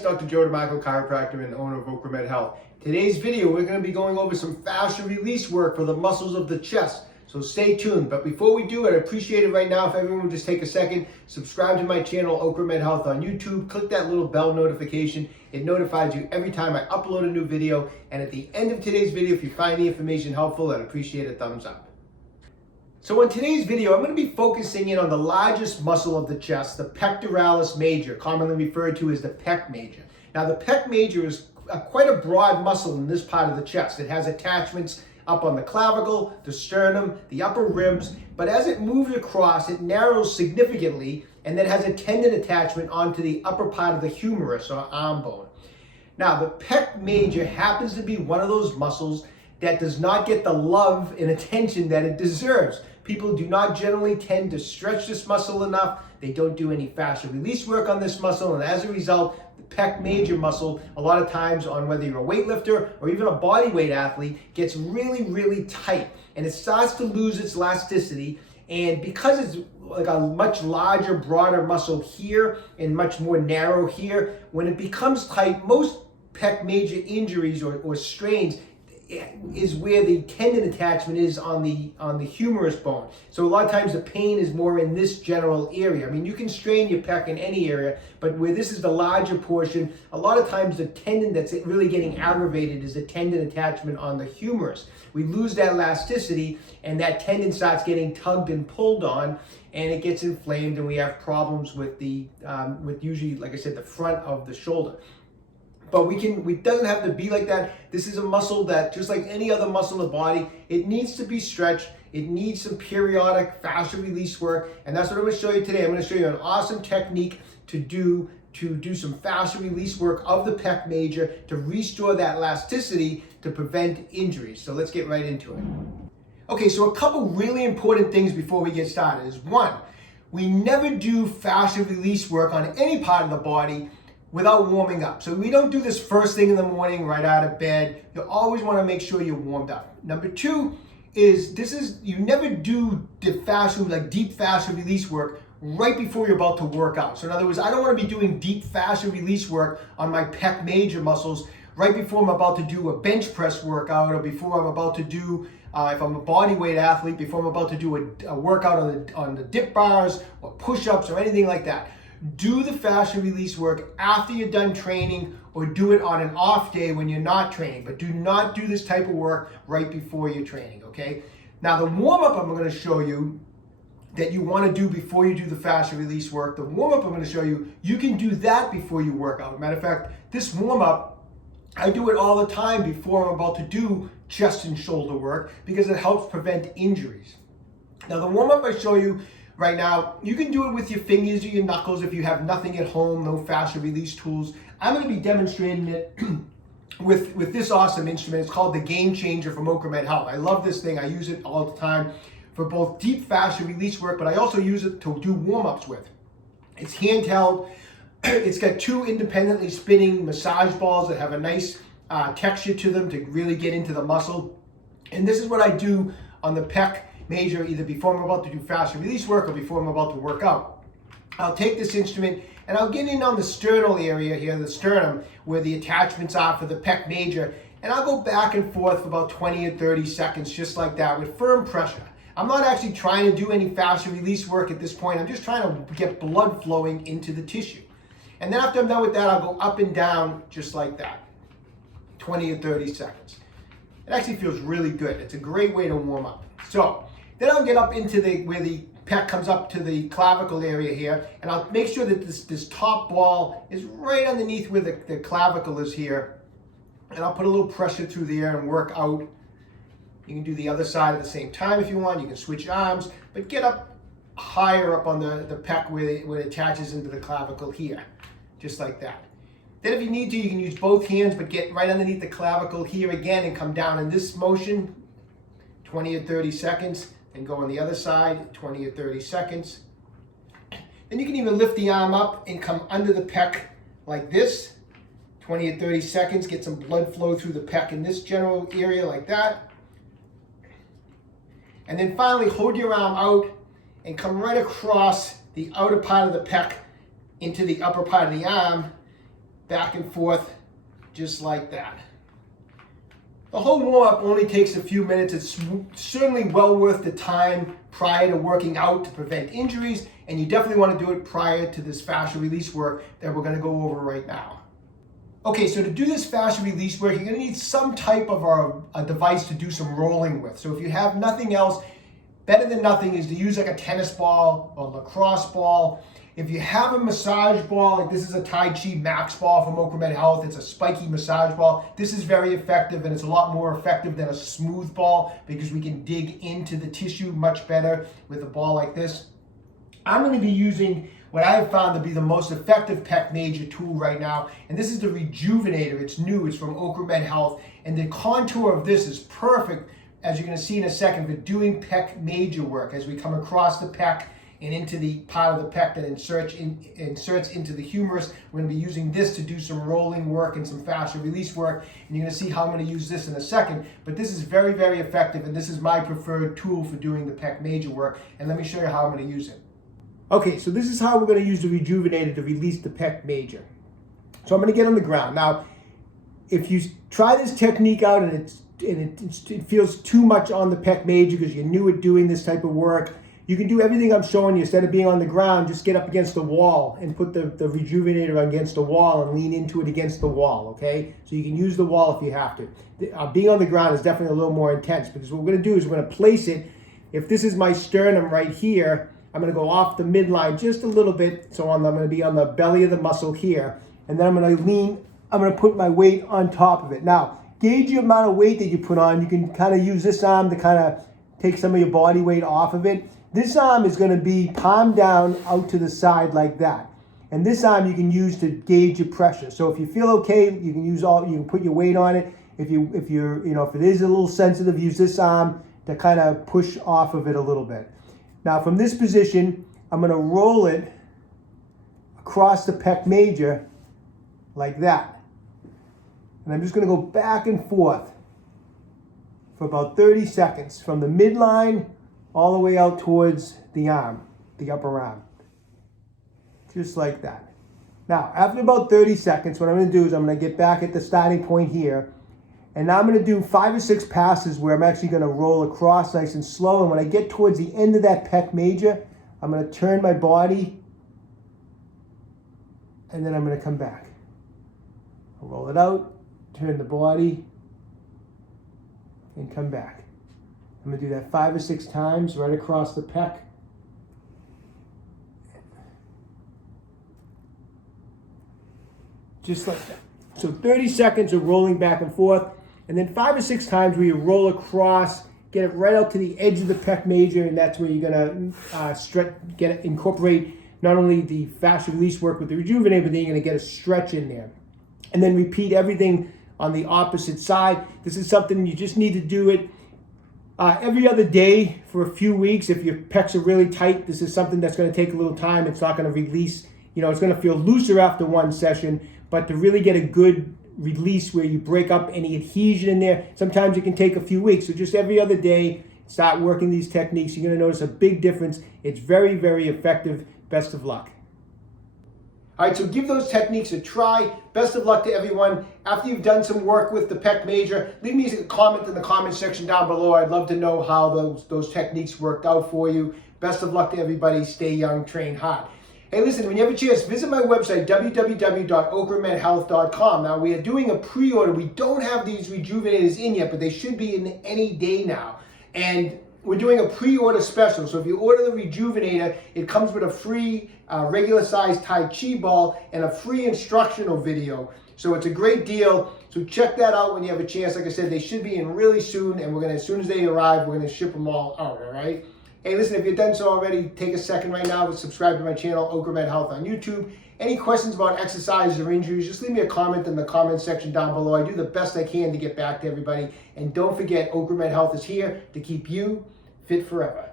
it's Dr. Joe DeMarco, chiropractor and owner of OcraMed Health. Today's video, we're going to be going over some fascia release work for the muscles of the chest. So stay tuned. But before we do it, I'd appreciate it right now if everyone would just take a second, subscribe to my channel, OcraMed Health on YouTube, click that little bell notification. It notifies you every time I upload a new video. And at the end of today's video, if you find the information helpful, I'd appreciate a thumbs up. So in today's video, I'm going to be focusing in on the largest muscle of the chest, the pectoralis major, commonly referred to as the Pec Major. Now the Pec Major is quite a broad muscle in this part of the chest. It has attachments up on the clavicle, the sternum, the upper ribs, but as it moves across, it narrows significantly and then has a tendon attachment onto the upper part of the humerus or arm bone. Now the Pec Major happens to be one of those muscles that does not get the love and attention that it deserves. People do not generally tend to stretch this muscle enough. They don't do any fascial release work on this muscle, and as a result, the Pec Major muscle, a lot of times on whether you're a weightlifter or even a bodyweight athlete, gets really, really tight, and it starts to lose its elasticity. And because it's like a much larger, broader muscle here and much more narrow here, when it becomes tight, most Pec Major injuries or strains is where the tendon attachment is on the humerus bone. So a lot of times the pain is more in this general area. I mean, you can strain your pec in any area, but where this is the larger portion, a lot of times the tendon that's really getting aggravated is the tendon attachment on the humerus. We lose that elasticity and that tendon starts getting tugged and pulled on, and it gets inflamed, and we have problems with with usually, like I said, the front of the shoulder. But it doesn't have to be like that. This is a muscle that, just like any other muscle in the body, it needs to be stretched. It needs some periodic fascial release work. And that's what I'm going to show you today. I'm going to show you an awesome technique to do some fascial release work of the Pec Major to restore that elasticity to prevent injuries. So let's get right into it. Okay, so a couple really important things before we get started is, one, we never do fascial release work on any part of the body without warming up. So we don't do this first thing in the morning right out of bed. You always want to make sure you're warmed up. Number two is you never do deep fascial release work right before you're about to work out. So in other words, I don't want to be doing deep fascial release work on my Pec Major muscles right before I'm about to do a bench press workout, or before I'm about to do, if I'm a bodyweight athlete, before I'm about to do a workout on the dip bars or push-ups or anything like that. Do the fascial release work after you're done training, or do it on an off day when you're not training. But do not do this type of work right before you're training, okay? Now the warm-up I'm going to show you that you want to do before you do the fascial release work, the warm-up I'm going to show you, you can do that before you work out. Matter of fact, this warm-up, I do it all the time before I'm about to do chest and shoulder work because it helps prevent injuries. Now the warm-up I show you right now, you can do it with your fingers or your knuckles if you have nothing at home, no fascial release tools. I'm going to be demonstrating it with this awesome instrument. It's called the Game Changer from OcraMed Health. I love this thing. I use it all the time for both deep fascial release work, but I also use it to do warm-ups with. It's handheld. It's got two independently spinning massage balls that have a nice texture to them to really get into the muscle. And this is what I do on the Pec Major, either before I'm about to do fascial release work or before I'm about to work out. I'll take this instrument and I'll get in on the sternal area here, the sternum, where the attachments are for the Pec Major, and I'll go back and forth for about 20 or 30 seconds, just like that, with firm pressure. I'm not actually trying to do any fascial release work at this point. I'm just trying to get blood flowing into the tissue. And then after I'm done with that, I'll go up and down just like that, 20 or 30 seconds. It actually feels really good. It's a great way to warm up. So then I'll get up into where the pec comes up to the clavicle area here, and I'll make sure that this top ball is right underneath where the clavicle is here. And I'll put a little pressure through there and work out. You can do the other side at the same time if you want. You can switch arms, but get up higher up on the pec where it attaches into the clavicle here, just like that. Then if you need to, you can use both hands, but get right underneath the clavicle here again and come down in this motion, 20 or 30 seconds. And go on the other side, 20 or 30 seconds. Then you can even lift the arm up and come under the pec like this, 20 or 30 seconds, get some blood flow through the pec in this general area like that. And then finally hold your arm out and come right across the outer part of the pec into the upper part of the arm, back and forth, just like that. The whole warm-up only takes a few minutes. It's certainly well worth the time prior to working out to prevent injuries, and you definitely want to do it prior to this fascial release work that we're going to go over right now. Okay, so to do this fascial release work, you're going to need some type of a device to do some rolling with. So if you have nothing else, better than nothing is to use like a tennis ball or lacrosse ball. If you have a massage ball, like this is a Tai Chi Max ball from OcraMed Health, it's a spiky massage ball. This is very effective, and it's a lot more effective than a smooth ball because we can dig into the tissue much better with a ball like this. I'm going to be using what I have found to be the most effective Pec Major tool right now, and this is the Rejuvenator. It's new, it's from OcraMed Health, and the contour of this is perfect, as you're going to see in a second, for doing Pec Major work as we come across the pec and into the part of the pec that inserts into the humerus. We're going to be using this to do some rolling work and some fascial release work, and you're going to see how I'm going to use this in a second. But this is very, very effective, and this is my preferred tool for doing the Pec Major work, and let me show you how I'm going to use it. Okay, so this is how we're going to use the Rejuvenator to release the Pec Major. So I'm going to get on the ground. Now, if you try this technique out and it feels too much on the Pec Major because you're new at doing this type of work, you can do everything I'm showing you. Instead of being on the ground, just get up against the wall and put the Rejuvenator against the wall and lean into it against the wall, okay? So you can use the wall if you have to. Being on the ground is definitely a little more intense because what we're going to do is we're going to place it. If this is my sternum right here, I'm going to go off the midline just a little bit. So I'm going to be on the belly of the muscle here. And then I'm going to lean, I'm going to put my weight on top of it. Now, gauge the amount of weight that you put on. You can kind of use this arm to kind of take some of your body weight off of it. This arm is going to be palm down out to the side like that. And this arm you can use to gauge your pressure. So if you feel okay, you can use you can put your weight on it. If it is a little sensitive, use this arm to kind of push off of it a little bit. Now from this position, I'm going to roll it across the Pec Major like that. And I'm just going to go back and forth for about 30 seconds from the midline all the way out towards the arm, the upper arm. Just like that. Now, after about 30 seconds, what I'm going to do is I'm going to get back at the starting point here. And now I'm going to do 5 or 6 passes where I'm actually going to roll across nice and slow. And when I get towards the end of that Pec Major, I'm going to turn my body and then I'm going to come back. I'll roll it out, turn the body, and come back. I'm going to do that 5 or 6 times right across the pec. Just like that. So 30 seconds of rolling back and forth, and then 5 or 6 times where you roll across, get it right out to the edge of the Pec Major, and that's where you're going to incorporate not only the fascial release work with the Rejuvenator, but then you're going to get a stretch in there. And then repeat everything on the opposite side. This is something you just need to do it every other day for a few weeks. If your pecs are really tight, this is something that's going to take a little time. It's not going to release, it's going to feel looser after one session, but to really get a good release where you break up any adhesion in there, sometimes it can take a few weeks. So just every other day, start working these techniques. You're going to notice a big difference. It's very, very effective. Best of luck. All right, so give those techniques a try. Best of luck to everyone. After you've done some work with the Pec Major, leave me a comment in the comment section down below. I'd love to know how those techniques worked out for you. Best of luck to everybody. Stay young, train hard. Hey, listen, when you have a chance, visit my website, www.OcraMedHealth.com. Now, we are doing a pre-order. We don't have these Rejuvenators in yet, but they should be in any day now. And we're doing a pre-order special. So if you order the Rejuvenator, it comes with a free regular size Tai Chi ball and a free instructional video. So it's a great deal. So check that out when you have a chance. Like I said, they should be in really soon, and we're gonna, as soon as they arrive, we're gonna ship them all out, all right? Hey, listen, if you've done so already, take a second right now to subscribe to my channel, OcraMed Health on YouTube. Any questions about exercises or injuries, just leave me a comment in the comment section down below. I do the best I can to get back to everybody. And don't forget, OcraMed Health is here to keep you fit forever.